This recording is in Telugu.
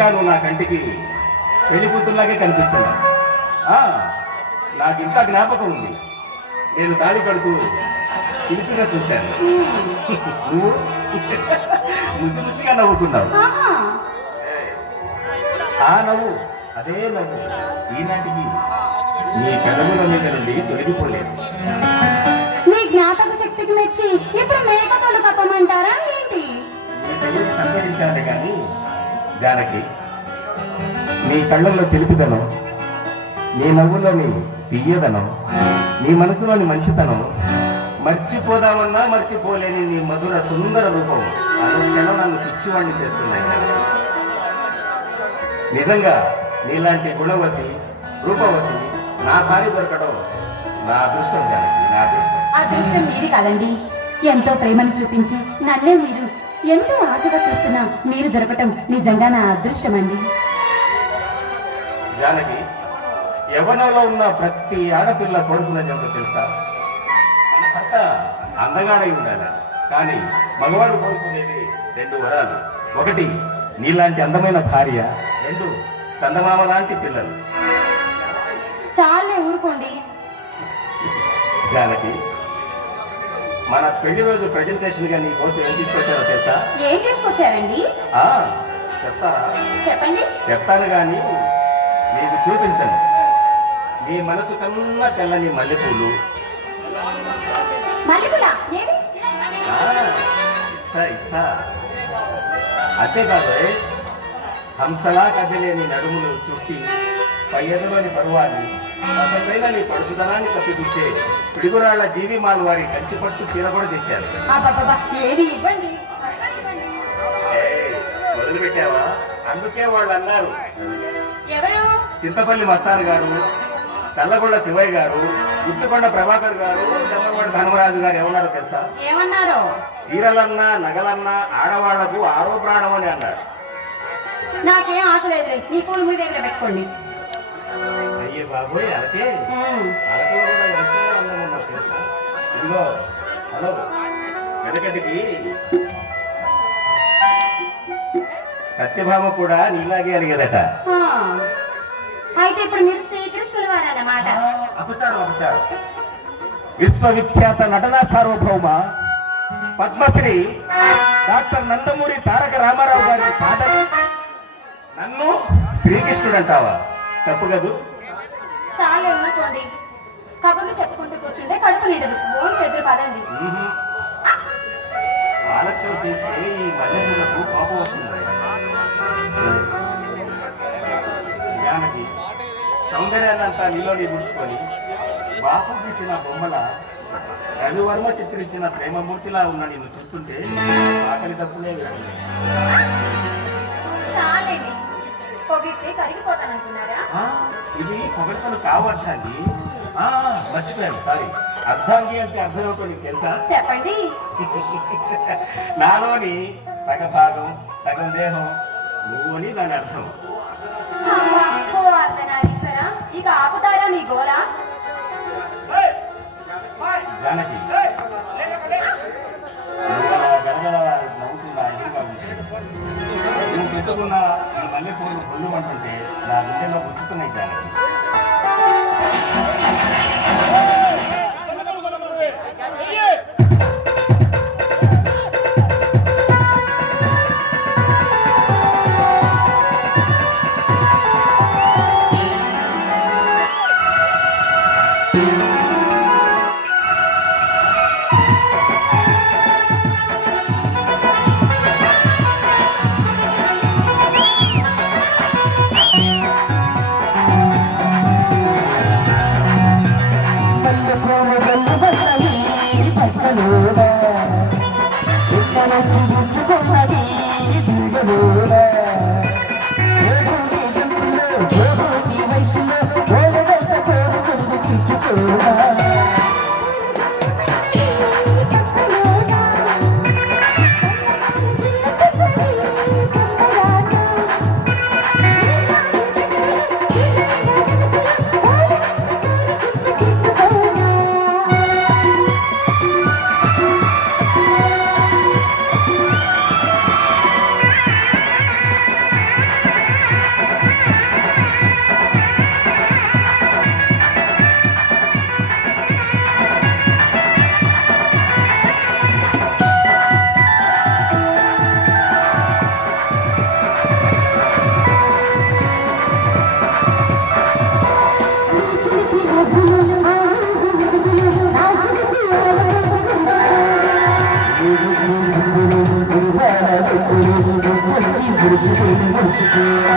నువ్వు నా కంటికి పెళ్లి కూతురులాగే కనిపిస్తున్నా. నాకు ఇంకా జ్ఞాపకం ఉంది, నేను తాళి కడుతూ చిలిపిగా చూశాను. నువ్వు ముసిముసిగా నవ్వుకున్నావు. ఆ నవ్వు, అదే నవ్వు ఈనాటికి నీ కదముల మీద నుండి తొలగిపోలేదు. నీ జ్ఞాపక శక్తికి మెచ్చి ఇప్పుడు మేకతోలు కప్పమంటారా ఏంటి? నీ తెలివి సంతరించాను కానీ జానకి, నీ కళ్ళల్లో చెలిపిదనం, నీ నవ్వులోని తీయదనం, నీ మనసులోని మంచితనం, మర్చిపోదామన్నా మర్చిపోలేని నీ మధుర సుందర రూపం అనుక్షణం నన్ను పిచ్చివాణ్ణి చేస్తున్నాయి. నిజంగా నీలాంటి గుణవతి రూపవతి నా భార్య దొరకడం నా అదృష్టం జానకి, నా అదృష్టం. అదృష్టం మీది కాదండి. ఎంతో ప్రేమను చూపించి నన్నే మీరు ఎంతో ఆశగా చూస్తున్నా మీరు దొరకటం నిజంగా నా అదృష్టం అండి. జానకి, యవ్వనంలో ఉన్న ప్రతి ఆడపిల్ల కోరుకున్నది ఏమిటో తెలుసా? తన భర్త అందగాడై ఉండాలి. కానీ మగవాడు కోరుకునేది రెండు వరాలు. ఒకటి నీలాంటి అందమైన భార్య, రెండు చందమామ లాంటి పిల్లలు. చాలే ఊరుకోండి. జానకి, మన పెళ్లి రోజు ప్రెజెంటేషన్ గా నీ కోసం ఏం తీసుకొచ్చారో తెలుసా? ఏం తీసుకొచ్చారండి? చెప్తారా? చెప్పండి. చెప్తాను కానీ నీకు చూపించను. నీ మనసు కన్నా తెల్లని మల్లెపూలు. మల్లెపూలా? ఏమి? ఇస్తా. అంతేకాదు, హంసలా కదిలేని నడుమును చుట్టి పయ్యదలోని పరువాన్ని, అసలైన నీ పరుశుధనాన్ని తప్పిపుచ్చే పిడుగురాళ్ల జీవిమాలు వారి కంచిపట్టు చీర కూడా తెచ్చారు. ఏది ఇవ్వండి. మొదలుపెట్టావా? అందుకే వాళ్ళు అన్నారు, ఎవరు? చింతపల్లి మస్తాన్ గారు, చల్లగొండ శివయ్య గారు, గుత్తుకొండ ప్రభాకర్ గారు, చల్లగొండ ధర్మరాజు గారు ఏమన్నారో తెలుసా? ఏమన్నారు? చీరలన్నా నగలన్నా ఆడవాళ్లకు ఆరో ప్రాణం అని అన్నారు. నాకేం ఆశ లేదులే, నీ పూలు మీ దగ్గర పెట్టుకోండి. అయ్యే బాబోయ్, అలకే అలకలో కూడా ఎంతో అందం ఉందో తెలుసా? ఇదిగో, హలో, వెనకటికి సత్యభామ కూడా నీలాగే అడిగేదట. అయితే ఇప్పుడు మీరు శ్రీకృష్ణుల వారన్నమాట. అపచారం. విశ్వవిఖ్యాత నటనా సార్వభౌమ పద్మశ్రీ డాక్టర్ నందమూరి తారక రామారావు గారి పాటలు నన్ను శ్రీకృష్ణుడు అంటావా? తప్పు కదూ. చాలా ఊరుకోండి. కబుర్లు చెప్పుకుంటూ కూర్చుంటే కడుపు నిండదు. భోజనం చేతులు పదండి. ఆలస్యం చేస్తే ఈ మల్లెలకు కోపం వస్తుంది. జానకి, సౌందర్యాన్నంతా నీలోని గుర్చుకొని బాపు తీసిన బొమ్మల రవివర్మ చిత్రించిన ప్రేమమూర్తిలా ఉన్న నిన్ను చూస్తుంటే ఆకలి తప్పులే వేయలేదు. చాలండి, పొగిడితే కరిగిపోతానంటున్నారా? ఇది పొగడతలు కావద్దండి. మర్చిపోయాను, సారీ. అర్ధాంగి అంటే అర్థం అవుతుంది నీకు తెలుసా? చెప్పండి. నాలోని సగభాగం సగం దేహం నువ్వు అని దాని అర్థం. అర్ధనారీశ్వరా, ఇక ఆపుతారా మీ గోళ? జానకి, నవ్వుతున్నా నువ్వు పెట్టుకున్న ఈ మల్లెపూలు పొల్లు అంటుంటే నా గుండెలో గుచ్చుతున్నాయి జానకి. Thank you.